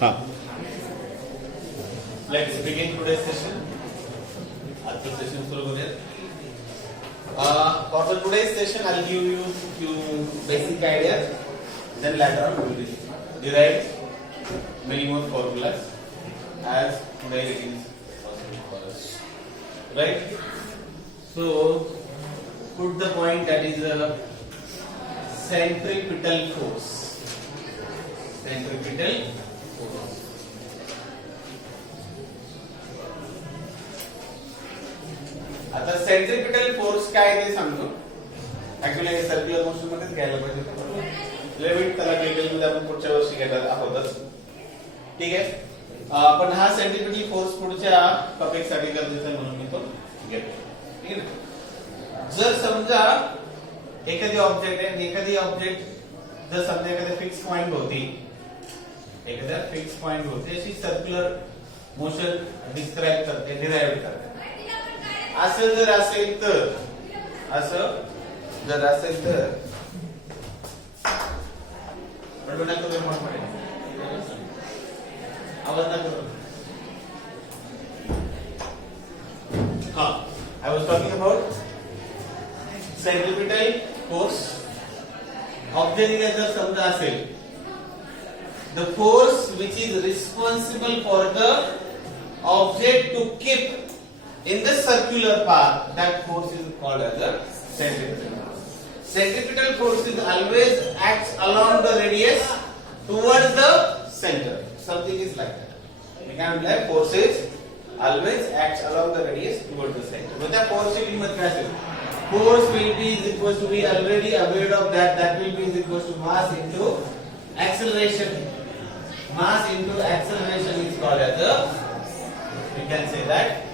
हाँ. Let's begin today's session. आजचं session सुरू करूया. For the today's session, I'll give you few basic ideas. Then later on, we will derive many more formulas as today it is possible for us. Right? So, put the point that is a centripetal force. Centripetal force. आता centripetal force काय ते सांगतो. Actually हे circular motion मध्येच घ्यायला पाहिजे. Limit त्याला detail मध्ये आपण पुढच्या वर्षी घेणार आहोतच. ठीक आहे. पण हा सेंट्रिपिटल फोर्स पुढच्या टॉपिक साठी गरजेचा आहे म्हणून मी तो घेतो. ठीक आहे. जर समजा एखादी ऑब्जेक्ट आहे, एखादी ऑब्जेक्ट जर समजा एखाद्या फिक्स पॉइंट होती, एखाद्या फिक्स पॉइंट होती अशी सर्क्युलर मोशन डिस्क्राइब करते, डिराइव्ह करते. असं जर असेल तर आवाज ना करो. हाँ, I was talking about centripetal force. Object जर समजा असेल, the force which is responsible for the object to keep in the circular path, that force is called as a centripetal force. Centripetal force is always acts along the radius towards the center. Something is like that. We can like forces always acts along the radius towards the center. But the force will be much massive. Force will be is equal to, we already aware of that. That will be is equal to mass into acceleration. Mass into acceleration is called as a, we can say that,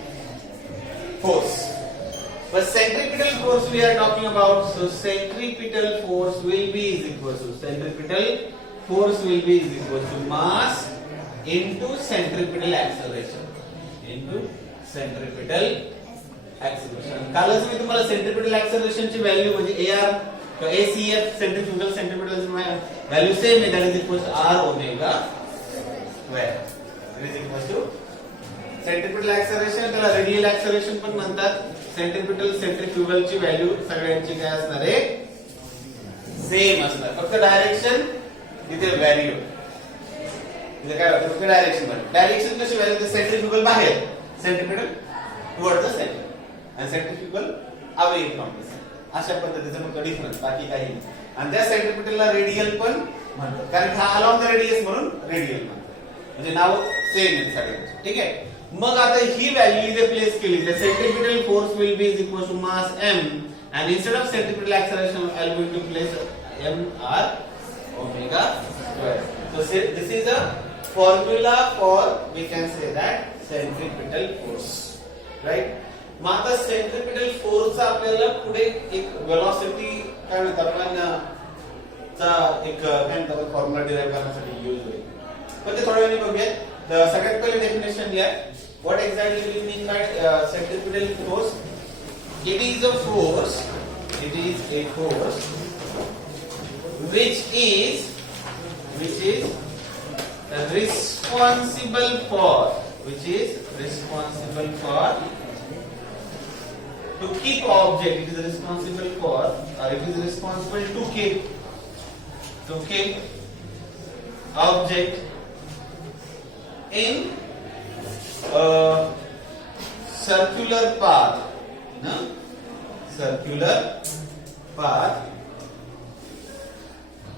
force. But centripetal force we are talking about, so centripetal force will be is equal to mass into centripetal acceleration. कालच मी तुम्हाला centripetal acceleration ची value म्हणजे AR किंवा ACF centrifugal centripetal value same आहे, that is equal to R omega square. It is equal to centripetal acceleration, त्याला radial acceleration पण म्हणतात. सेंट्रिपिटल सेंट्रिफ्युगल ची व्हॅल्यू सगळ्यांची काय असणार आहे, सेम असणार. फक्त डायरेक्शन तिथे व्हॅल्यू तिथे काय होतं, फक्त डायरेक्शन कशी व्हॅल्यू, सेंट्रिफ्युगल बाहेर, सेंट्रिपिटल टुवर्ड द सेंटर आणि centrifugal away from the centre. अशा पद्धतीचा फक्त डिफरन्स, बाकी काही नाही. आणि त्या सेंट्रिपिटलला रेडियल पण म्हणतात, कारण हा अलॉंग द रेडियस म्हणून रेडियल म्हणतात. म्हणजे नाव सेम आहे सगळ्यांचे. ठीक आहे. मग आता ही व्हॅल्यू इथे प्लेस केली, the centripetal force will be is equal to mass m, and instead of centripetal acceleration I am going to place mr omega square. So this is a formula for, we can say that, centripetal force, right? मग आता centripetal force चा आपल्याला पुढे एक velocity काय म्हणतात आपण चा एक काय म्हणतात फॉर्म्युला डिराइव्ह करण्यासाठी यूज होईल. पण ते थोड्या वेळाने बघूया. सगळ्यात पहिले डेफिनेशन लिहा. What exactly do we mean by centripetal force? It is a force which is responsible for to keep object. It is responsible for, or it is responsible to keep object in circular path,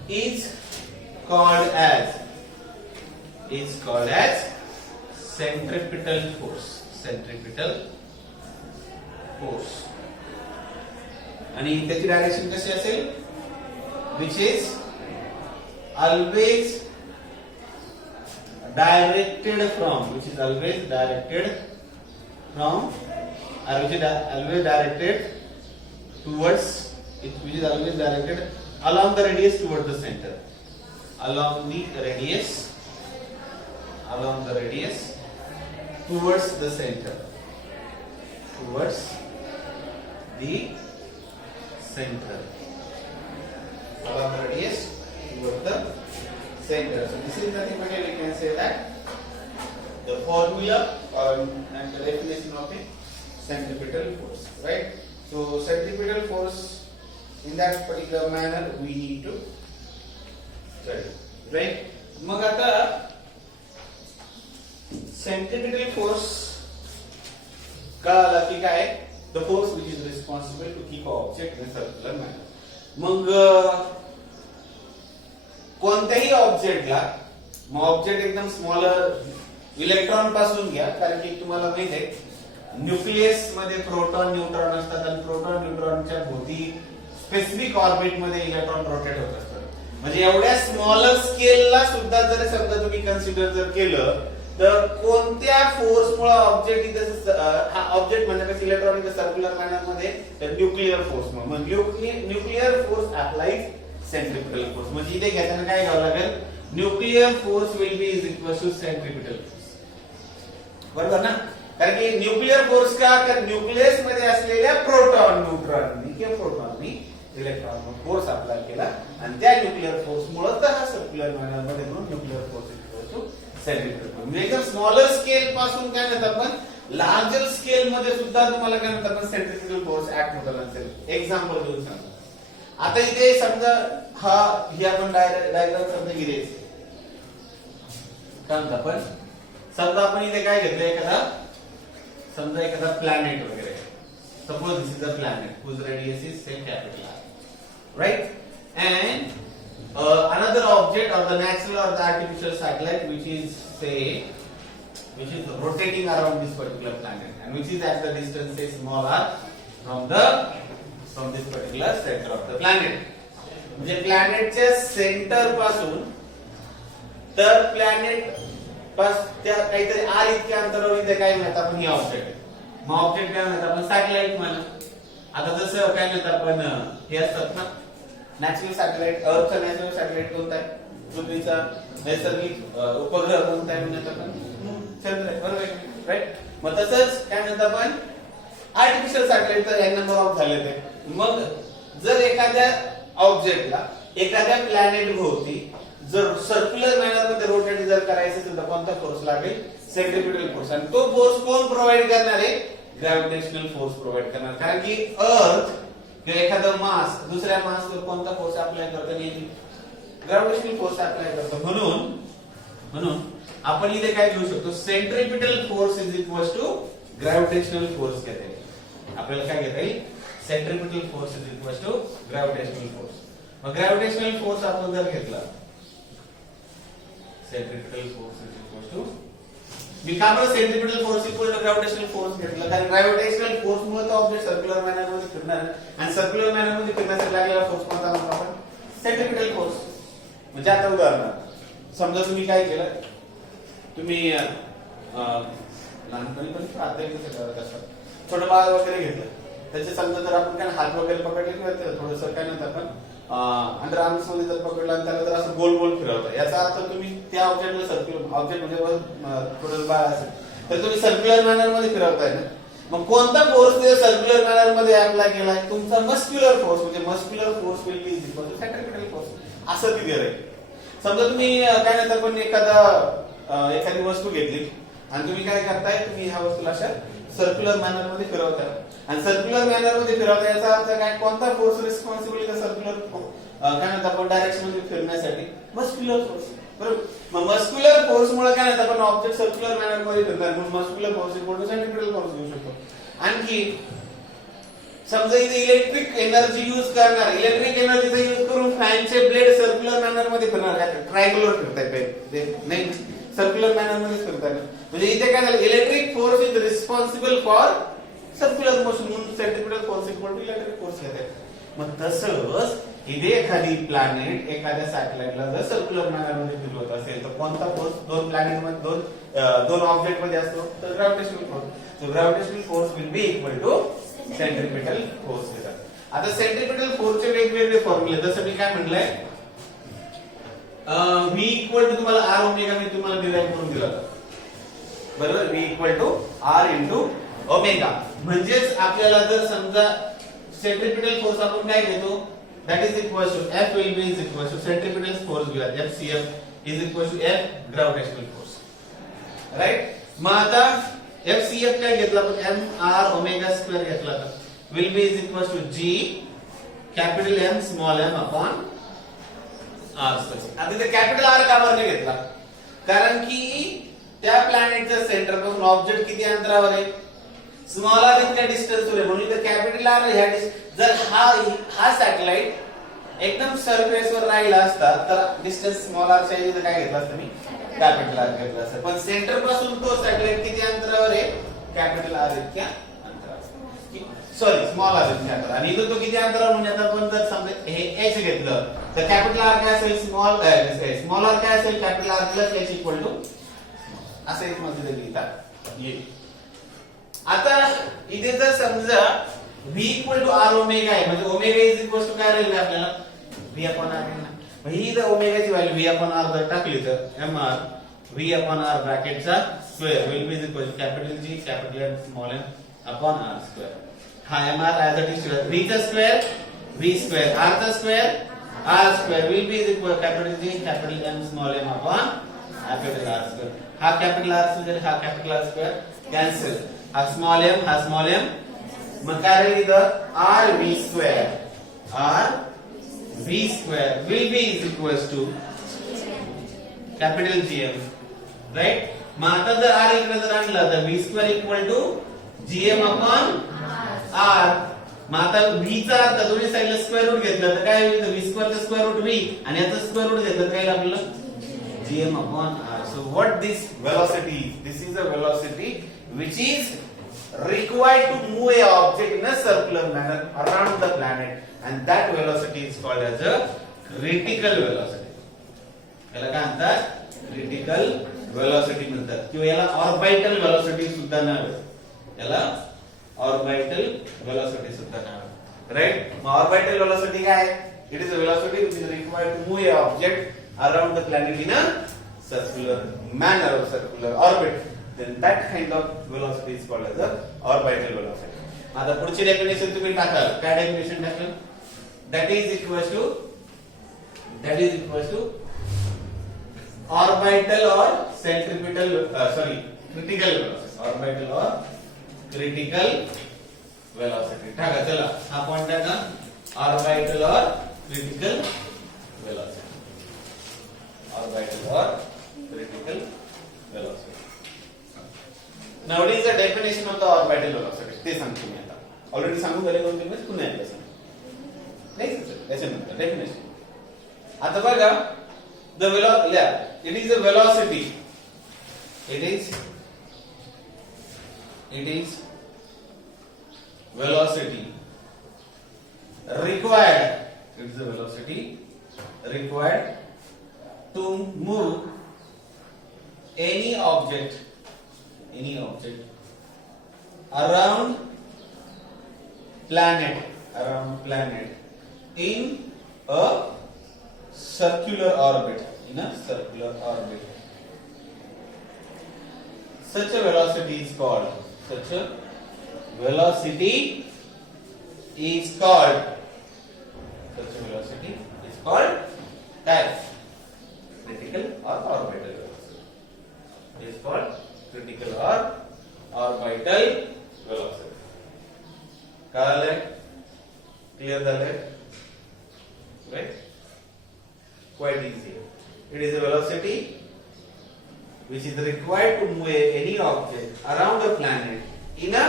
is called as centripetal force. आणि त्याची direction कशी असेल, which is always directed from towards it, which is always directed along the radius towards the center, along the radius towards the center, along the radius towards the center. So this is nothing but we can say that the formula and the definition of a centripetal force, right? So centripetal force in that particular manner we need to study, right? मग आता centripetal force कळाला की काय? The force which is responsible to keep an object in a circular manner. मग कोणत्याही ऑब्जेक्टला, मग object एकदम स्मॉलर इलेक्ट्रॉन पासून घ्या, कारण की तुम्हाला माहित आहे न्यूक्लियस मध्ये प्रोटॉन न्यूट्रॉन असतात आणि प्रोटॉन न्यूट्रॉनच्या भोवती स्पेसिफिक ऑर्बिट मध्ये इलेक्ट्रॉन रोटेट होत असतात. म्हणजे एवढ्या स्मॉलर स्केलला सुद्धा जर समजा तुम्ही कन्सिडर जर केलं तर कोणत्या फोर्स मुळे ऑब्जेक्ट इथे हा ऑब्जेक्ट म्हणजे कसं इलेक्ट्रॉन इथे सर्क्युलर मॅनर मध्ये तर न्यूक्लिअर फोर्स मग nuclear force applies centripetal force. म्हणजे इथे घेताना काय घ्यावं लागेल, nuclear force will be is equal to centripetal force, बरोबर ना? कारण की न्यूक्लिअर फोर्स का, तर न्यूक्लियस मध्ये असलेल्या प्रोटॉन न्यूट्रॉननी किंवा प्रोटॉननी इलेक्ट्रॉनवर फोर्स अप्लाय केला आणि त्या न्यूक्लिअर फोर्स मुळे तर हा सर्क्युलर मॅनर मध्ये म्हणून nuclear force equal to centripetal force. म्हणजे एकदम स्मॉलर स्केल पासून काय म्हणतात आपण लार्जर स्केल मध्ये सुद्धा तुम्हाला काय म्हणतात आपण सेंट्रिपिटल फोर्स ऍक्ट होत असेल. एक्झाम्पल देऊन सांगा. आता इथे समजा ही आपण डायग्राम समजा गिरेज काय म्हणतो आपण, समजा आपण इथे काय घेतलं एखादा प्लॅनेट वगैरे, suppose this is a planet whose radius is say capital R, right? And another object or the natural or the artificial satellite which is rotating around this particular planet and which is at the distance say small r from this particular center of the planet. म्हणजे प्लॅनेटच्या centre पासून तर planet pass त्या काहीतरी R इतक्या अंतरावर इथे काय म्हणतात आपण, ही ऑब्जेक्ट आहे. मग ऑब्जेक्ट काय म्हणतात आपण, सॅटेलाइट म्हणा. आता जसं काय म्हणतात आपण हे असतात ना नॅचरल सॅटेलाइट, अर्थचा नॅचरल सॅटेलाइट कोणता आहे, पृथ्वीचा नैसर्गिक उपग्रह कोणता आहे म्हणतात आपण, चंद्र आहे, बरोबर आहे, राईट? मग तसंच काय म्हणतात आपण आर्टिफिशियल सॅटेलाइट, तर एन नंबर ऑफ झाले ते. मग जर एखाद्या ऑब्जेक्टला एखाद्या प्लॅनेट भोवती जर सर्क्युलर मॅनर मध्ये रोटेट जर करायचं असेल तर कोणता फोर्स लागेल, सेंट्रिपिटल फोर्स. आणि तो फोर्स कोण प्रोव्हाइड करणार आहे, ग्रॅव्हिटेशनल फोर्स प्रोव्हाइड करणार. कारण की अर्थ किंवा एखादा मास दुसऱ्या मासवर कोणता फोर्स अप्लाय करतो, ग्रॅव्हिटेशनल फोर्स अप्लाय करतो. म्हणून आपण इथे काय घेऊ शकतो, centripetal force is equal to gravitational force घेता येईल. आपल्याला काय घेता येईल, centripetal force is equal to gravitational force. मग ग्रॅव्हिटेशनल फोर्स आपण जर घेतला, centripetal force is equal to, मी का बरं centripetal force equal to gravitational force घेतलं, कारण ग्रॅव्हिटेशनल फोर्स मुळे तो ऑब्जेक्ट सर्क्युलर मॅनर मध्ये फिरणार आणि सर्क्युलर मॅनर मध्ये फिरण्यासाठी लागलेला फोर्स कोणता म्हणतो आपण, सेंट्रिपिटल फोर्स. म्हणजे आता उदाहरणार्थ समजा तुम्ही काय केलं, तुम्ही लहानपणी पण प्रार्थना कसं करत असतात, छोटं बाळ वगैरे घेतलं, त्याचे समजा जर आपण काय हात वगैरे पकडले किंवा थोडंसं काय म्हणतात आपण अंडर आर्म्स मध्ये जर पकडला आणि त्याला जर असं गोल गोल फिरवता, याचा अर्थ तुम्ही त्या ऑब्जेक्टला सर्क्युलर ऑब्जेक्ट म्हणजे थोडं बाळ असेल तर तुम्ही सर्क्युलर मॅनर मध्ये फिरवताय ना. मग कोणता फोर्स सर्क्युलर मॅनर मध्ये अप्लाय केलाय, तुमचा मस्क्युलर फोर्स. म्हणजे muscular force will be equal to centripetal force. असं क्लिअर आहे. समजा तुम्ही काय म्हणतात पण एखादी वस्तू घेतली आणि तुम्ही काय करताय, तुम्ही ह्या वस्तूला अशा सर्क्युलर मॅनर मध्ये फिरवताय आणि सर्क्युलर मॅनर मध्ये फिरवताय, याचा अर्थ काय, कोणता फोर्स रिस्पॉन्सिबल आहे सर्क्युलर काय म्हणतात आपण डायरेक्शन मध्ये फिरण्यासाठी, मस्क्युलर फोर्स, बरोबर? मग मस्क्युलर फोर्स मुळे काय म्हणतात आपण ऑब्जेक्ट सर्क्युलर मॅनर मध्ये फिरणार, म्हणून muscular force equal to centripetal force घेऊ शकतो. आणखी समजा इथे इलेक्ट्रिक एनर्जी यूज करणार, इलेक्ट्रिक एनर्जीचा यूज करून फॅनचे ब्लेड सर्क्युलर मॅनर मध्ये फिरणार, ट्रायंगुलर फिरताय नाही, सर्क्युलर मॅनर मध्ये फिरताय. म्हणजे इथे काय झालं, electric force is responsible for circular motion, म्हणून centripetal force equal to electric force घेते. मग तसंच इथे एखादी प्लॅनेट एखाद्या सॅटेलाइटला जर सर्क्युलर मॅनर मध्ये फिरवत असेल तर कोणता फोर्स दोन प्लॅनेट मध्ये दोन ऑब्जेक्ट मध्ये असतो, तर gravitational force. So gravitational force will be equal to centripetal force घेतात. आता सेंट्रिपिटल फोर्सचे वेगवेगळे फॉर्म्युले, जसं मी काय म्हटलंय V इक्वल टू तुम्हाला R ओमेगा मी तुम्हाला डिराइव्ह करून दिला होता, बरोबर? V equal to R into omega. म्हणजेच आपल्याला जर समजा सेंट्रिपिटल फोर्स आपण काय घेतो, that is equal to F will be is equal to centripetal force घेऊया, FCF is equal to F gravitational force. Right. मग आता FCF काय घेतला आपण mr ओमेगा स्क्वेअर घेतला तर will be is equal to G capital M small m upon R square. आता ते कॅपिटल R का बरं नाही घेतला? कारण की त्या प्लॅनेटच्या सेंटर पासून ऑब्जेक्ट किती अंतरावर आहे? स्मॉल r इतक्या डिस्टन्सवर आहे, म्हणून इथे कॅपिटल R ह्या जर हा सॅटेलाइट एकदम सरफेस वर राहिला असता तर डिस्टन्स स्मॉल r च्या ऐवजी काय घेतला असतं मी? कॅपिटल R घेतला असतं. पण सेंटर पासून तो सॅटेलाइट किती अंतरावर आहे? कॅपिटल R इतक्या अंतरावर. सॉरी स्मॉल r इतक्या अंतरावर. आणि इथं तो किती अंतरावर म्हणजे आता आपण जर समजा हे h घेतलं तर कॅपिटल R काय असेल? स्मॉल r काय असेल? Capital R plus h equal to असं एक मध्ये लिहितात येईल. आता इथे जर समजा v equal to r omega आहे म्हणजे ओमेगा इज इक्वल टू काय राहील आपल्याला? v अपॉन r आहे ना. मग ही जर ओमेगाची व्हॅल्यू v अपॉन r जर टाकली तर mr v अपॉन r ब्रॅकेटचा square will be is equal to capital G capital M small m upon r square. हा mr as it is v चा स्क्वेअर v स्क्वेअर r चा square r square will be is equal capital G capital M small m upon capital R square. हा capital R square हा capital R square cancel. हा small m मग काय राहील इथं? rv square will be is equals to capital Gm right. मग आता जर r इकडे जर आणलं तर v square equal to Gm upon r. मग आता v चा अर्थ दोन्ही साइडला स्क्वेअर रूट घेतलं तर काय होईल? v स्क्वेअर चा स्क्वेअर रूट v आणि याचा स्क्वेअर रूट घेतलं तर काय येईल आपल्याला? Gm upon r. So what this velocity is? This is a velocity which is required to move a object in a circular manner around the planet and that velocity is called as a critical velocity. याला काय म्हणतात? critical velocity म्हणतात किंवा याला orbital velocity सुद्धा नाव आहे. याला orbital velocity सुद्धा नाव आहे. राईट. मग orbital velocity काय आहे? It is a velocity which is required to move a object around the planet in a circular manner or circular orbit, then that kind of velocity is called as a orbital velocity. आता पुढची definition तुम्ही टाकाल. काय definition टाकलं? that is equal to orbital or centripetal critical velocity. orbital or critical velocity टाका. चला हा point टाका. orbital or critical velocity. orbital or critical velocity. Now what is the definition of the orbital velocity? ते सांगतो मी आता. Already सांगून झाले 2-3 वेळेस पुन्हा एकदा सांगतो. नेक्स्ट त्याच्यानंतर डेफिनेशन. आता बघा the velocity it is a velocity. It is velocity required. It is a velocity required to move any object around planet in a circular orbit. Such a velocity is called critical or orbital velocity. It is called critical or orbital velocity. कळालंय? Clear झालंय? Right? Quite easy. It is a velocity which is required to move any object around a planet in a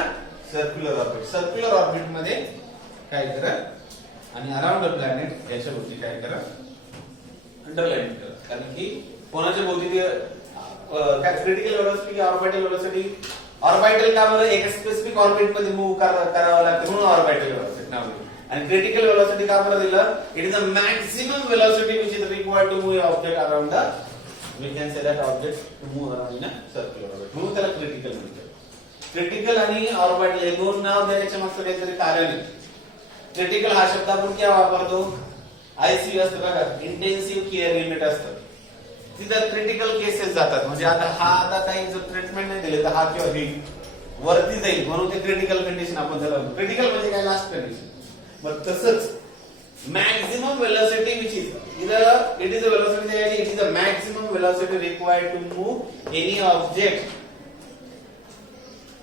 circular orbit. Circular orbit मध्ये काय करा आणि around a planet याच्या भोवती काय करा? अंडरलाइन करा. कारण की कोणाच्या भोवती काय क्रिटिकल वेलोसिटी की ऑर्बिटल वेलोसिटी? ऑर्बिटल का बरं? एक स्पेसिफिक ऑर्बिट मध्ये मूव्ह करावं लागतं म्हणून ऑर्बिटल वेलोसिटी नाव दिलं. आणि क्रिटिकल वेलोसिटी का बरं दिलं? It is a maximum velocity which is required to move object around the we can say that object to move around in a circular orbit. म्हणून त्याला क्रिटिकल म्हणतात. क्रिटिकल आणि orbital हे दोन नाव देण्याच्या मागचं काहीतरी कारण आहे. क्रिटिकल हा शब्द आपण केव्हा वापरतो? आयसीयू असतं बघा, इंटेन्सिव्ह केअर युनिट असतं. तिथं क्रिटिकल केसेस जातात. म्हणजे आता काही जर ट्रीटमेंट नाही दिली तर हा किंवा ही वरती जाईल म्हणून ते क्रिटिकल कंडिशन आपण त्याला. क्रिटिकल म्हणजे काय? Last condition. मग तसंच maximum velocity which is either it is a velocity that it is the maximum velocity required to move any object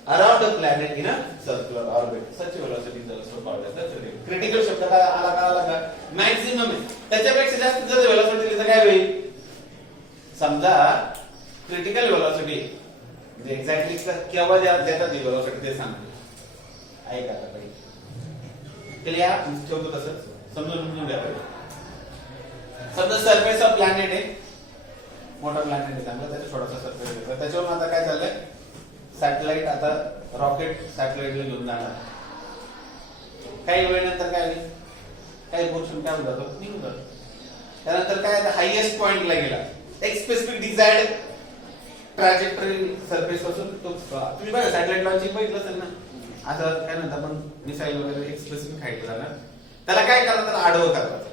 around the planet in a circular orbit. Such a velocity is also called as the critical शब्द का आला का maximum आहे. त्याच्यापेक्षा जास्त जर velocity लिहिलं तर काय होईल? समजा critical velocity म्हणजे एक्झॅक्टली केव्हा देतात ती velocity ते सांगते. ऐका आता पहिले. त्याला या ठेवतो तसं समजून घ्या पहिले. समजा सरफेस ऑफ प्लॅनेट आहे. मोठा प्लॅनेट आहे चांगला त्याचा छोटासा सरफेस आहे. त्याच्यावर आता काय चाललंय? सॅटेलाइट आता रॉकेट सॅटेलाइटला घेऊन जाणार. काही वेळेनंतर काय होईल? काही पोर्शन काय होतं निघून जातो. त्यानंतर काय हायएस्ट पॉइंटला गेला. एक स्पेसिफिक डिझायर्ड ट्रॅजेक्टरी सरफेस पासून तो तुम्ही बघा सॅटेलाइट लॉन्चिंग बघितलं असेल ना. असं काय म्हणतात आपण मिसाईल वगैरे एक स्पेसिफिक हाईटला जाणार. त्याला काय करणार? त्याला आडवं करायचं.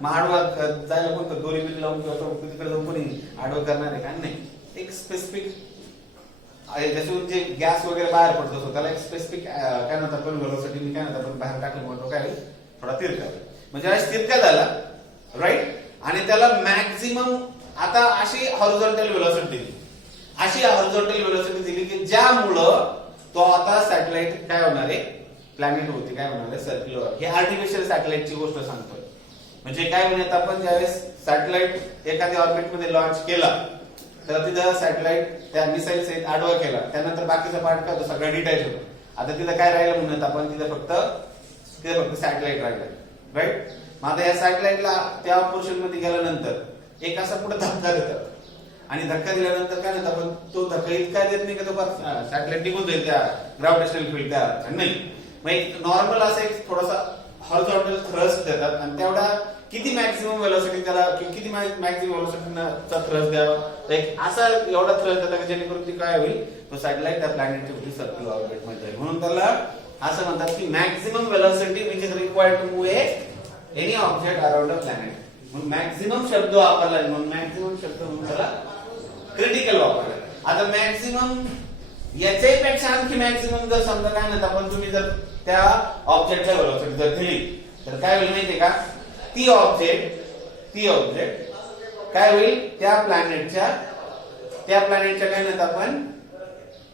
मग आडवा जायला कोणतं दोरी बिरी लावून किंवा तिकडे जाऊन कोणी आडवं करणार आहे का? नाही. एक स्पेसिफिक जसं जे गॅस वगैरे बाहेर पडतो असतो त्याला एक स्पेसिफिक काय म्हणतात आपण व्हेलॉसिटी काय म्हणतात आपण बाहेर टाकल्यामुळे तो काय थोडा तिरका म्हणजे आज तिरका झाला राईट. आणि त्याला मॅक्झिमम आता अशी हॉरिझॉन्टल व्हेलॉसिटी दिली. अशी हॉरिझॉन्टल व्हेलॉसिटी दिली की ज्यामुळं तो आता सॅटेलाइट काय होणार आहे? प्लॅनेट होती काय होणार आहे? सर्क्युलर. हे आर्टिफिशियल सॅटेलाइटची गोष्ट सांगतोय. म्हणजे काय म्हणत आपण ज्यावेळेस सॅटेलाइट एखाद्या ऑर्बिट मध्ये लॉन्च केला तर तिथं सॅटेलाइट त्या मिसाईल सहित आडवा केला. त्यानंतर बाकीचा पार्ट काय होतो? सगळं डिटॅच होतो. आता तिथं काय राहिलं म्हणत आपण तिथं फक्त सॅटेलाइट राहिलं राईट. मग आता या सॅटेलाइटला त्या पोर्शन मध्ये गेल्यानंतर एक असा पुढे धक्का देतात आणि धक्का दिल्यानंतर काय म्हणतात आपण तो धक्का इतका देत नाही का तो सॅटेलाइट निघून जाईल त्या ग्रॅव्हिटेशनल फील्ड त्या नाही. मग एक नॉर्मल असा एक थोडासा हॉरिझॉन्टल थ्रस्ट देतात आणि तेवढा किती मॅक्सिमम व्हेलॉसिटी त्याला किती मॅक्सिमम व्हेलॉसिटीचा थ्रस्ट द्यावा एक असा एवढा थ्रस्ट देतात की जेणेकरून ती काय होईल तो सॅटेलाइट त्या प्लॅनेटच्या भोवती सर्क्युलर ऑर्बिट मध्ये जाईल. म्हणून त्याला असं म्हणतात की maximum velocity which is required to move any object around a planet. म्हणून मॅक्सिमम शब्द वापरला म्हणून मॅक्सिमम शब्द म्हणून त्याला क्रिटिकल वापरला. आता मॅक्सिमम याच्याही पेक्षा आणखी मॅक्सिमम जर समजा काय म्हणतात आपण तुम्ही जर त्या ऑब्जेक्टला व्हेलॉसिटी जर दिली तर काय होईल माहितीये का? ती ऑब्जेक्ट काय होईल? त्या प्लॅनेटच्या काय म्हणतात आपण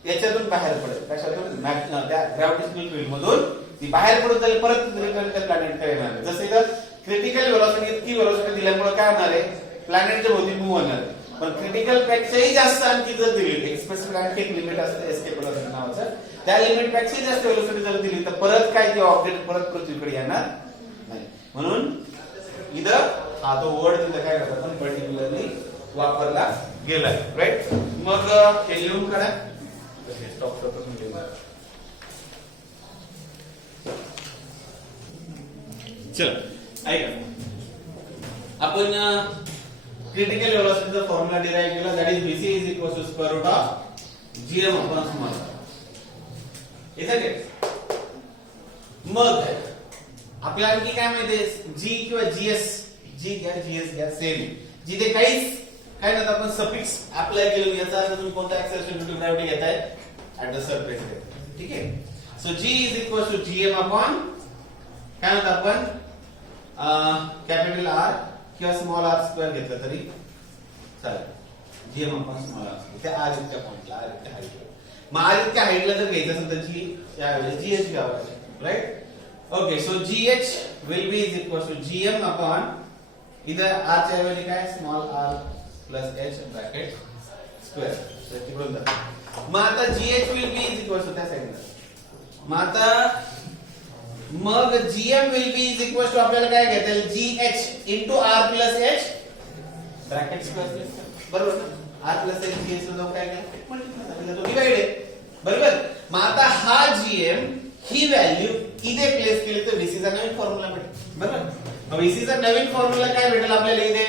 याच्यातून बाहेर पडेल. कशातून? त्या ग्रॅव्हिटेशनल फील्ड मधून ती बाहेर पडत जाईल. परत रिटर्न त्या प्लॅनेट काय येणार. जसं इथं क्रिटिकल व्हेलॉसिटी इतकी व्हेलॉसिटी दिल्यामुळे काय होणार आहे? प्लॅनेटच्या भोवती मूव्ह होणार. पण क्रिटिकल पेक्षाही जास्त आणखी जर दिली एक स्पेसिफिक आणखी एक लिमिट असते एस्केप व्हेलॉसिटी नावाचं त्या लिमिट पेक्षाही जास्त व्हेलॉसिटी जर दिली तर परत काय ते ऑब्जेक्ट परत पृथ्वीकडे येणार नाही. म्हणून इथं हा तो वर्ड तिथं काय करतात पण पर्टिक्युलरली वापरला गेलाय राईट. मग हे लिहून काढा. स्टॉप चल ऐका आपण क्रिटिकल व्हेलॉसिटीचा फॉर्म्युला डिराइव्ह केला that is vc is equal to square root of gm upon small. इथे मग आपल्याला आणखी काय माहितीये? जी किंवा जीएस घ्या सेम. जिथे काहीच काय नाही आपण सफिक्स अप्लाय केलं याचा अर्थ तुम्ही कोणता एक्सेलरेशन ड्यू टू ग्रॅव्हिटी घेताय ऍट द सरफेस. ठीक आहे. So g is equal to gm upon काय म्हणतात आपण कॅपिटल R किंवा स्मॉल r स्क्वेअर घेतलं तरी चालेल. gm अपॉन स्मॉल r त्या r इतक्या पॉइंटला r इतक्या हाईटला. मग r इतक्या हाईटला जर घ्यायचं असेल तर g यावेळेस gh घ्यावं right. Okay, so GH will be is equal to GM upon either R च्या ऐवजी काय small r plus h bracket square. तर तिकडून जातो. मग आता GH will be is equal to त्या साइडला. मग GM will be is equal to आपल्याला काय घेता येईल? GH into R plus H bracket square. बरोबर ना? R plus H GH ला जाऊन काय मल्टिप्लाय तो डिवाइड आहे. बरोबर? मग आता हा GM ही व्हॅल्यू इथे प्लेस केली तर VC चा नवीन फॉर्म्युला भेटेल. बरोबर? मग VC चा नवीन फॉर्म्युला काय भेटेल आपल्याला इथे?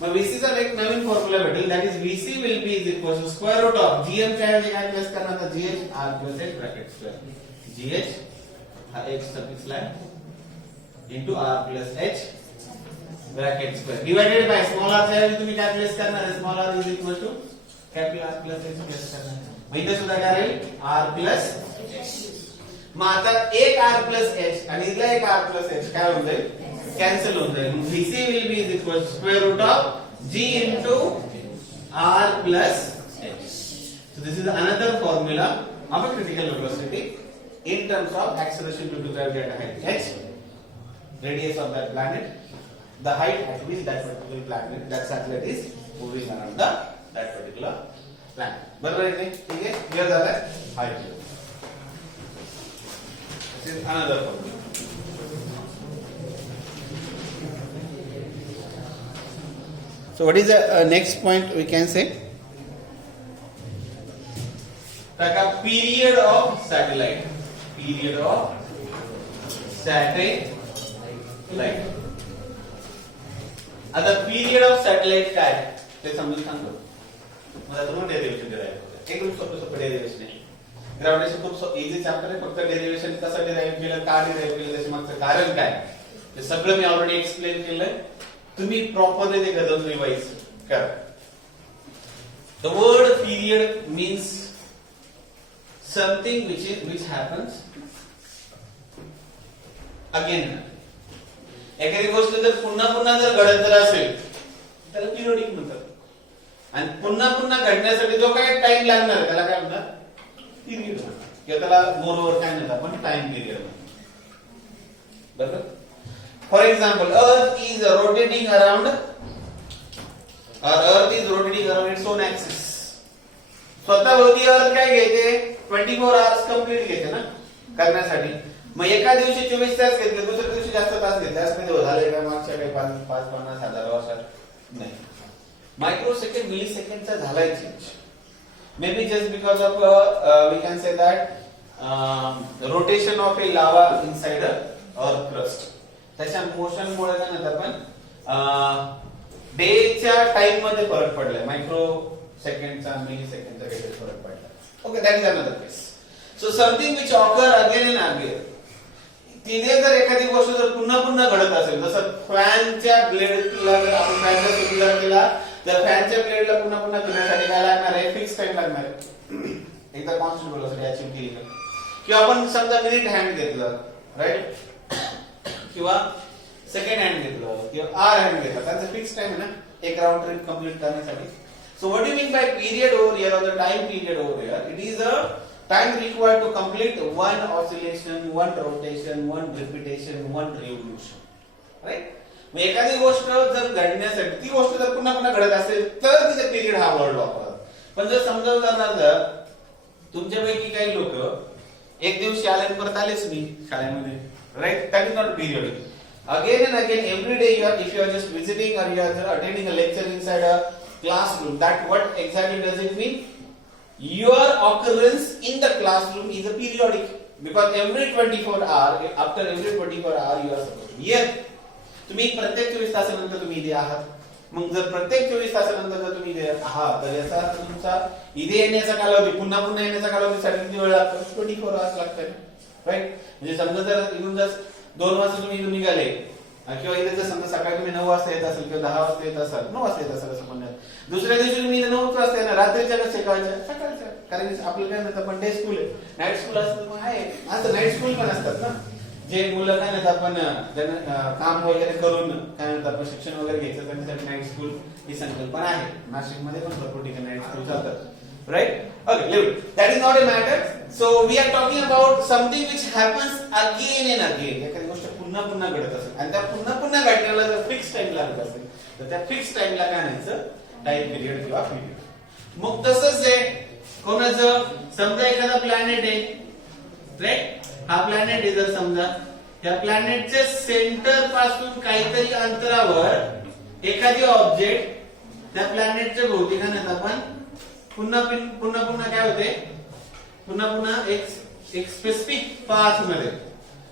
मग VC चा एक नवीन फॉर्म्युला भेटेल that is VC will be is equal to square root of GM च्या ऐवजी काय प्लेस करणार तर GH R plus H bracket square. GH हा H सफिक्स ला into R plus H bracket square divided by small r च्या ऐवजी तुम्ही काय प्लेस करणार आहे? स्मॉल r is equal to capital R plus H place करणार. मग इथे सुद्धा काय राहील? R plus H. मग आता एक r प्लस h आणि इथला एक r प्लस h काय होऊन जाईल, कॅन्सल होऊन जाईल. Vc will be is equal to square root of g into r plus h. So this is another formula of a critical velocity in terms of acceleration due to gravity at a height h, radius of that planet, the height at which that particular planet, that satellite is moving around that particular planet. बरोबर आहे, ठीक आहे, clear झालं height. This is another formula. So what is the next point we can say? Like a period of satellite. Period of satellite. आता period of satellite काय ते समजून सांगतो. मला तुम्हाला डेरिव्हेशन डिराइव्ह करायचं. एकदम सोपं डेरिव्हेशन आहे. ग्रॅव्हिटेशन खूप इझी चॅप्टर आहे. फक्त डेरिव्हेशन कसं डिराइव्ह केलं, का डिराइव्ह केलं, त्याच्या मागचं कारण काय, हे सगळं मी ऑलरेडी एक्सप्लेन केलंय. तुम्ही प्रॉपरली ते गजल रिवाइज करा. The word period means something which happens again. एखादी गोष्ट जर पुन्हा पुन्हा जर घडत जर असेल त्याला पिरियडिक म्हणतात. आणि पुन्हा पुन्हा घडण्यासाठी जो काही टाइम लागणार त्याला काय म्हणतात, पिरियड म्हणतात. किंवा त्याला मोरओव्हर काय म्हणतात आपण, टाइम पिरियड म्हणतात. बरोबर. For example, Earth is rotating around its own axis. स्वतःभोवती अर्थ काय घेते, 24 आवर्स कंप्लीट घेते ना करण्यासाठी. मग एका दिवशी 24 तास घेतले, दुसऱ्या दिवशी जास्त तास घेतले, असं कधी झालंय का मागच्या काही 5-50 हजार वर्षात? नाही. मायक्रो सेकंड, मिली सेकंडचा झालाय change. Maybe just because of we can say that rotation of a lava inside earth crust. त्याच्या मोशन मुळे काय म्हणतात आपण, डेच्या टाइम मध्ये फरक पडलाय. मायक्रो सेकंडचा, मिली सेकंडचा काहीतरी फरक पडला. Okay, that is another case. So something which occur again and again. तिथे जर एखादी गोष्ट जर पुन्हा पुन्हा घडत असेल, जसं फॅनच्या ब्लेडला आपण फॅनचा सुरू केला तर फॅनच्या ब्लेडला पुन्हा पुन्हा फिरण्यासाठी काय लागणार आहे, फिक्स टाइम लागणार आहे. एकदा कॉन्स्टंट व्हेलॉसिटी अचीव केली का. किंवा आपण समजा मिनिट हँड घेतलं, राईट, किंवा सेकंड हँड घेतलं किंवा आर हँड घेतला, त्याचा फिक्स टाइम आहे ना एक राउंड ट्रिप कंप्लीट करण्यासाठी. So what you mean by period over here और the time period over here, it is a time required to complete one oscillation, one rotation, one repetition, one revolution, right? मग एखादी गोष्ट जर घडण्यासाठी ती गोष्ट जर पुन्हा पुन्हा घडत असेल तर तिचा पिरियड हा वर्ड वापरतात. पण जर समजा उदाहरणार्थ तुमच्यापैकी काही लोक एक दिवशी आले परत आलेच मी शाळेमध्ये, right, that is not period. Again and again every day you are, if you are just visiting or you are attending a lecture inside a classroom, that what exactly does it mean? Your occurrence in the classroom is a periodic, because every 24 hour, after every 24 hour you are supposed to be here. तुम्ही प्रत्येक 24 तासानंतर तुम्ही इथे आहात. मग जर प्रत्येक 24 तासानंतर जर तुम्ही इथे आहात तर याचा अर्थ तुमचा इथे येण्याचा कालावधी, पुन्हा पुन्हा येण्याचा कालावधीसाठी किती वेळ लागतो, 24 आवर्स लागतात, राईट. म्हणजे समजा जर इथून जर 2 वाजता तुम्ही इथून निघाले किंवा इथे जर समजा सकाळी तुम्ही 9 वाजता येत असेल किंवा 10 वाजता येत असाल, 9 वाजता येत असाल असं म्हणणार, दुसऱ्या दिवशी तुम्ही 9 वाजता येणार, रात्रीच्या का सकाळच्या, कारण आपलं काय म्हणतात आपण डे स्कूल आहे, नाईट स्कूल असतं मग आहे. असं नाईट स्कूल पण असतात ना, जे मुलं काय म्हणतात आपण काम वगैरे करून काय म्हणतात आपण शिक्षण वगैरे घ्यायचं त्यांच्यासाठी नाईट स्कूल ही संकल्पना आहे. नाशिकमध्ये पण भरपूर ठिकाणी नाईट स्कूल चालतात, right? Okay, leave it. That is not a matter. So we are talking about something which happens again and again. एखादी गोष्ट पुन्हा पुन्हा घडत असेल आणि त्या पुन्हा पुन्हा घडण्याला जर फिक्स टाइम लागत असेल तर त्या फिक्स टाइमला काय म्हणायचं, टाइम पिरियड किंवा पिरियड. मग तसंच आहे कोणाचं, समजा एखादा प्लॅनेट आहे, राईट, हा प्लॅनेट आहे, जर समजा त्या प्लॅनेटच्या सेंटर पासून काहीतरी अंतरावर एखादी ऑब्जेक्ट त्या प्लॅनेटच्या भोवती काय म्हणतात आपण पुन्हा पुन्हा काय होते, पुन्हा एक स्पेसिफिक पाथ मध्ये,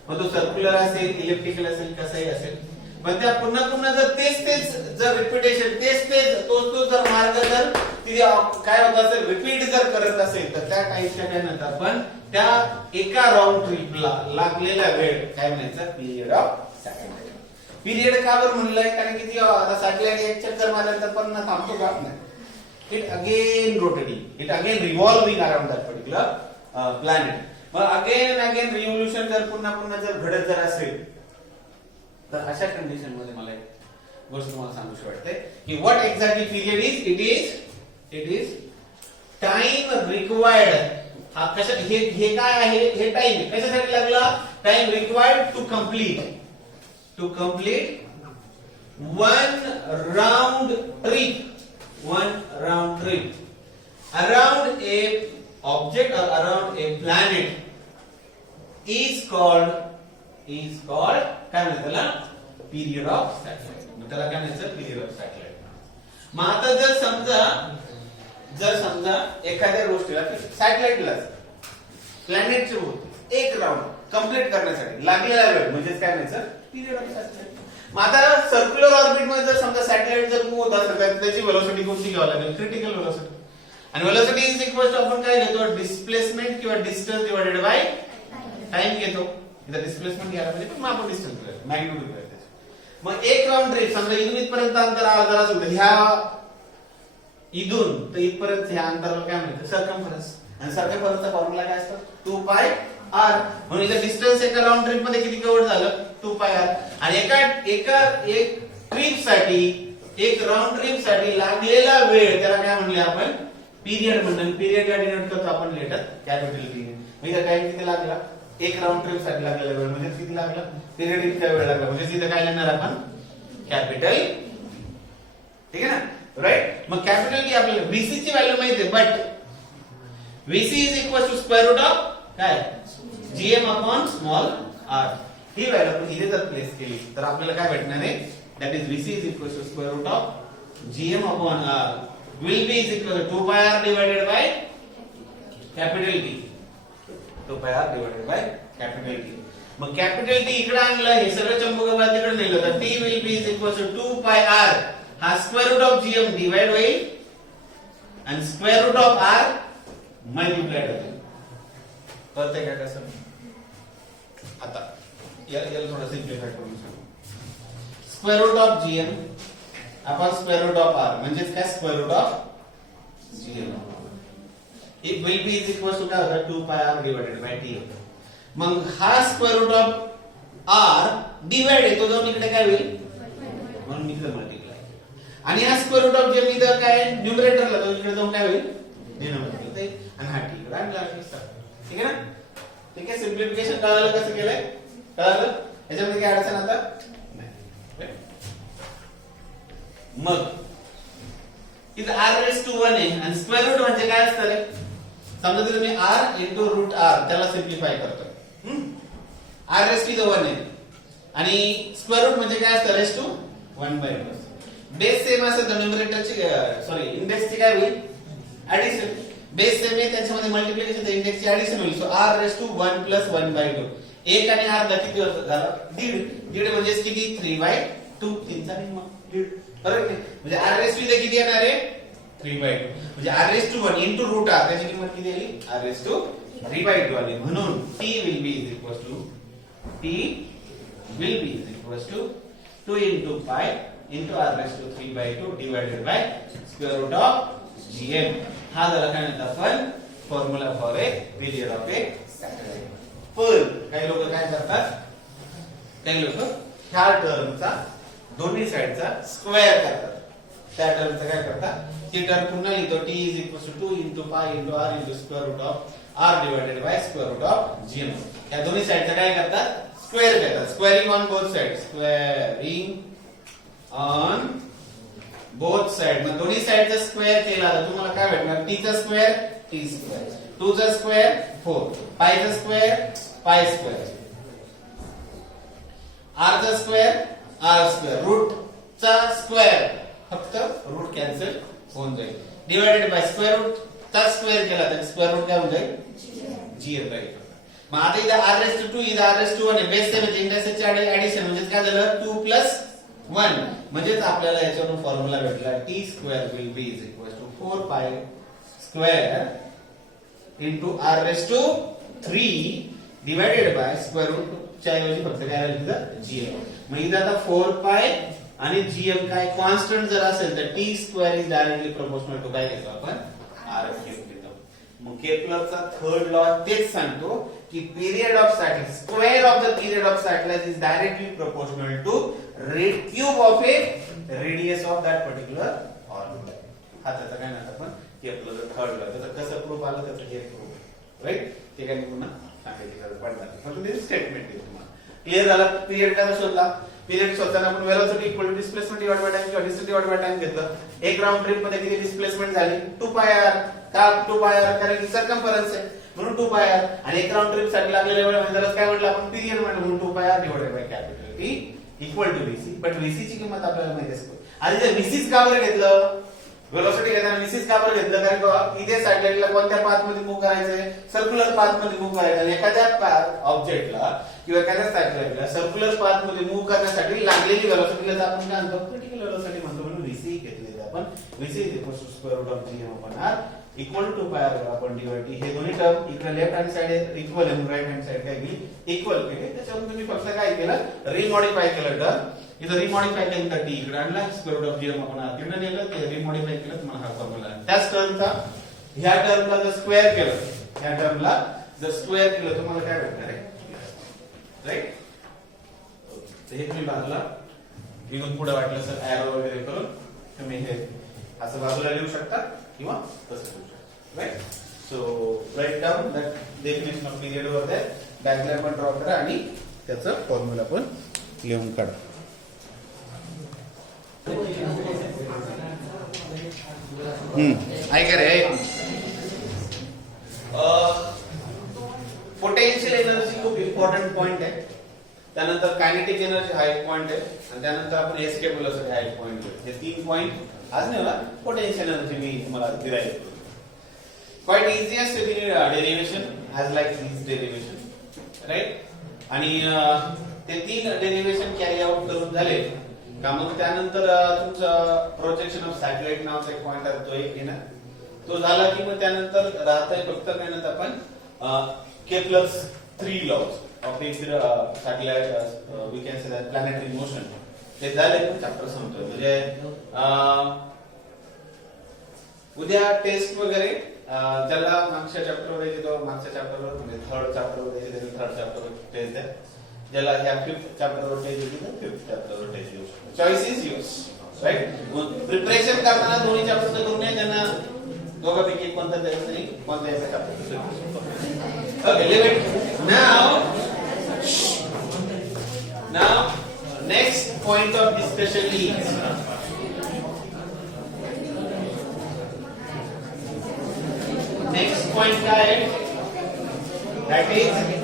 मग तो सर्क्युलर असेल, इलेक्ट्रिकल असेल, कसंही असेल, पण त्या पुन्हा जर तेच जर रिपिटेशन तेच तो जर मार्ग जर तिथे काय होत असेल, रिपीट जर करत असेल तर त्या टाईपच्या काय म्हणतात आपण त्या एका राऊंड ट्रिपला लागलेला वेळ काय म्हणायचा, पिरियड ऑफ सॅटेलाइट. पिरियड का बरं म्हणलंय, कारण की आता सॅटेलाइट एक चक्कर मारल्यानंतर पण थांबतो का नाही, it again rotating, it again revolving around that particular planet. मग अगेन अगेन रिव्होल्युशन जर पुन्हा पुन्हा जर घडत जर असेल तर अशा कंडिशन मध्ये मला एक गोष्ट तुम्हाला सांगूशी वाटते की what exactly period is it is time required. हा कशा हे काय आहे, हे टाइम कशासाठी लागला, time required to complete one round trip around a object or around a planet is called काय म्हणतात त्याला, पिरियड ऑफ सॅटेलाइट. त्याला काय म्हणायचं, पिरियड ऑफ सॅटेलाइट. मग आता जर समजा एखाद्या गोष्टीला सॅटेलाइटला प्लॅनेटचे होत एक राऊंड कंप्लीट करण्यासाठी लागलेला वेळ म्हणजेच काय म्हणायचं, पिरियड ऑफ सॅटेलाइट. मग आता सर्क्युलर ऑर्बिट मध्ये जर समजा सॅटेलाइट जर मूव्ह होत असेल तर त्याची व्हेलॉसिटी कोणती घ्यावी लागेल, क्रिटिकल व्हेलॉसिटी. आणि व्हेलॉसिटी इज इक्वल टू आपण काय घेतो, डिस्प्लेसमेंट किंवा डिस्टन्स डिवाइडेड बाय टाइम घेतो. इथं डिस्प्लेसमेंट घ्यायला पाहिजे मग आपण डिस्टन्स घ्यायचं, मॅग्निट्यूड घ्यायचं. मग एक राऊंड ट्रिप समजा इथून इथपर्यंत अंतर जर असेल तर ह्या इथून तर इथपर्यंत ह्या अंतराला काय म्हणतात, सर्कम्फरन्स. आणि सर्कम्फरन्सचा फॉर्म्युला काय असतो, 2πr. म्हणून इथं डिस्टन्स एका राऊंड ट्रिप मध्ये किती कव्हर झालं, 2πr. आणि एक ट्रिप साठी, एक राऊंड ट्रिप साठी लागलेला वेळ त्याला काय म्हणले आपण, पिरियड म्हणतो. पिरियडला डिनोट करतो आपण लेटर कॅपिटल पी. म्हणजे टाइम किती लागला, एक राऊंड ट्रिप साठी लागलेला वेळ म्हणजे किती लागला, पिरियड इतका वेळ लागला म्हणजे तिथे काय लिहिणार आपण, कॅपिटल. ठीक आहे ना, राईट. मग कॅपिटल की आपल्याला VC ची व्हॅल्यू माहिती आहे, but VC is equal to square root of काय, GM अपॉन स्मॉल r. ही व्हॅल्यू आपण इथे जर प्लेस केली तर आपल्याला काय भेटणार आहे, that is VC is equal to square root of GM upon r will be is equal to 2πr divided by capital T. 2πr divided by capital T. मग कॅपिटल T इकडे आणलं, हे सगळं चंबुक बळ तिकडे नेलं तर T will be is equal to 2πr. हा square root of GM divide होईल आणि square root of r multiplied होईल. कळतंय का कसं? आता याला थोडं सिम्प्लिफाय करून सांगू. Square root of GM upon square root of r म्हणजे काय, square root of GM. It will be is equal to काय होतं, 2πr डिवाइडेड बाय T होतं. मग हा square root of r divide आहे तो जाऊन इकडे काय होईल, म्हणून इकडे मल्टिप्लाय. आणि हा स्क्वेअर रूट ऑफ GM इथं काय न्यूमरेटरला तो इकडे जाऊन काय होईल, डिनोमिनेटर. आणि हा T इकडे आणला. ठीक आहे ना, ठीक आहे. सिम्प्लिफिकेशन कळालं कसं केलंय, कळालं. याच्यामध्ये काय अडचण आता नाही. मग इथं r⁻1 आहे आणि स्क्वेअर रूट म्हणजे काय असतं रे, समजा जर मी r इंटू रूट r त्याला सिम्प्लिफाय करतो, r⁻1 आहे आणि स्क्वेअर रूट म्हणजे काय असतं, रेस टू 1/2. बेस सेम असेल तर न्यूमरेटरची सॉरी इंडेक्सची काय होईल, ऍडिशन. बेस सेम आहे त्याच्यामध्ये मल्टिप्लिकेशन तर इंडेक्सची ऍडिशन होईल. So r⁻1 + 1/2. 1 आणि अर्धा किती झाला, दीड म्हणजे किती, 3/2. 3 चा निम्मा दीड, बरोबर आहे. म्हणजे r⁻2 इथे किती येणार आहे, 3/2. म्हणजे r⁻1 इंटू रूट r त्याची किंमत किती आली, r⁻3/2 आली. म्हणून T will be is equals to 2 into pi into r⁻3/2 divided by square root of GM. हा झाला काय म्हणतात आपण formula for a period of A satellite. पण काही लोक काय करतात, काही लोक ह्या टर्मचा दोन्ही साइडचा स्क्वेअर करतात. त्या टर्मचा काय करतात, ती टर्म पुन्हा लिहितो, T is equal to 2 into pi into r into square root of r divided by square root of GM. या दोन्ही साइडचा काय करतात, स्क्वेअर करतात. Squaring on both side, squaring on both side. मग दोन्ही साइडचा स्क्वेअर केला तर तुम्हाला काय भेटणार, t चा स्क्वेअर t स्क्वेअर, 2 चा स्क्वेअर 4, पाय चा स्क्वेअर पाय स्क्वेअर, r चा स्क्वेअर r स्क्वेअर, रूट चा स्क्वेअर फक्त रूट कॅन्सल होऊन जाईल, डिवाइडेड बाय स्क्वेअर रूट चा स्क्वेअर केला तर स्क्वेअर रूट काय होऊन जाईल, GM राहील. मग आता इथं r⁻2 इथं r⁻1 आहे, बेस सेम इंडेक्सचे ऍडिशन म्हणजे काय झालं, 2 + 1 म्हणजेच आपल्याला याच्यावरून फॉर्म्युला भेटला, t² will be is equal to 4π² into r⁻3 divided by square root च्या ऐवजी फक्त काय राहील तिथं GM. मग इथं आता 4π आणि GM काय कॉन्स्टंट जर असेल तर t² is directly proportional to काय घेतो आपण, r³ घेतो. मग केपलरचा थर्ड लॉ तेच सांगतो कि period of Satellites, square of the period of Satellites is directly proportional to cube of a radius of that particular orbit. हा त्याचा काय म्हणतात आपण केपलर थर्ड लॉ. त्याचं कसं प्रूफ आलं त्याचं हे प्रूफ राईट. ते काय पुन्हा सांगायची गरज पडणार नाही. फक्त ते स्टेटमेंट आहे तुम्हाला. क्लियर झालं. पिरियड कसा शोधला. पिरियड शोधताना आपण velocity equal to displacement divide by time किंवा डिस्टन्स डिवाइड बाय टाइम घेतलं. एक राउंड ट्रिप मध्ये किती डिस्प्लेसमेंट झाली 2πr. का 2πr कारण की सर्कम्फरन्स आहे म्हणून 2πr. आणि एक राउंड ट्रिप साठी लागलेला वेळ म्हणजे काय म्हटलं आपण पिरियड म्हणून 2πr divided by capital T equal to vc. But vc ची किंमत आपल्याला माहिती असते. आणि जर vc का बरं घेतलं वेलोसिटी घेताना vc का बरं घेतलं कारण की इथे सॅटेलाइटला कोणत्या पाथ मध्ये मूव्ह करायचंय सर्क्युलर पाथ मध्ये मूव्ह करायचं. आणि एखाद्या ऑब्जेक्टला किंवा एखाद्या सॅटेलाइटला सर्क्युलर पाथ मध्ये मूव्ह करण्यासाठी लागलेली वेलोसिटीला आपण काय म्हणतो क्रिटिकल वेलोसिटी म्हणतो. म्हणून vc घेतलेली आपण. vc square root of g upon r equal to 2πr upon dt. हे दोन्ही टर्म इकडे लेफ्ट हँड साइड इक्वल आहे राइट हँड साइड काय केली इक्वल केली. त्याच्यावरून तुम्ही फक्त काय केलं रिमॉडिफाय केलं टर्म. इथं रिमॉडिफाय केलं तर t इकडे आणला square root of g upon r तिकडे नेलं ते रिमॉडिफाय केलं तुम्हाला हा फॉर्म्युला. त्याच टर्मचा ह्या टर्मला जर स्क्वेअर केलं ह्या टर्मला जर स्क्वेअर केलं तुम्हाला काय भेटणार आहे राइट. तर हे तुम्ही बाजूला इथून पुढे वाटलं सर एरो वगैरे करून तुम्ही हे असं बाजूला लिहू शकता किंवा तसं लिहू शकता right. So write down that definition off period वर आहे. डायग्राम पण ड्रॉ करा आणि त्याचं फॉर्म्युला पण लिहून काढा. ऐका रे पोटेन्शियल एनर्जी खूप इम्पॉर्टंट पॉइंट आहे. त्यानंतर कायनेटिक एनर्जी हा एक पॉइंट आहे आणि त्यानंतर आपण एस्केप वेलोसिटी हा एक पॉइंट आहे. हे तीन पॉइंट आज नाही होला पोटेन्शियल एनर्जी मी तुम्हाला डिराइव्ह करतो. Quite easiest derivation as like this derivation right. आणि ते तीन डेरिव्हेशन कॅरी आउट करून झाले का मग त्यानंतर तुमचं प्रोजेक्शन ऑफ सॅटेलाइट नावाचा एक पॉइंट आहे तो एक येणार. तो झाला की मग त्यानंतर राहतंय फक्त काय आपण Kepler's 3 laws of satellite we can say that planetary motion. ते झाले चॅप्टर संपतोय. म्हणजे उद्या टेस्ट वगैरे ज्याला मागच्या चॅप्टर वर तो मागच्या चॅप्टर वर म्हणजे थर्ड चॅप्टर वर त्याची थर्ड चॅप्टर वर टेस्ट द्या. ज्याला ह्या फिफ्थ चॅप्टर वर टेस्ट देईल तर फिफ्थ चॅप्टर वर टेस्ट देऊ. Choice is yours right. Preparation करताना दोन्ही चॅप्टर करून नये त्यांना दोघांपैकी कोणता द्यायचं नाही कोणता याचा chapter. Okay live it now next point of discussion is next point काय आहे दॅट इज